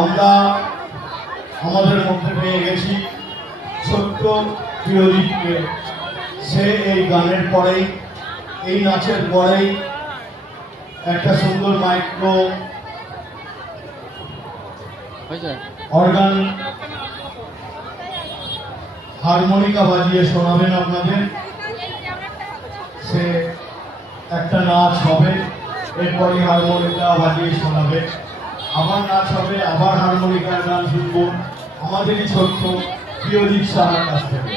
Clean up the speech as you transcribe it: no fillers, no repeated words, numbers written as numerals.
আমরা আমাদের মধ্যে পেয়ে গেছি ছোট্ট প্রিয়দীপকে। সে এই গানের পরেই, এই নাচের পরেই একটা সুন্দর মাইক্রো অর্গান হারমোনিকা বাজিয়ে শোনাবেন আপনাদের। সে একটা নাচ হবে, এরপরে হারমোনিকা বাজিয়ে শোনাবে, আবার নাচ হবে, আবার হারমোনিকার গান শুনবো আমাদেরই ছোট্ট প্রিয়দীপ সাহার কাছ থেকে।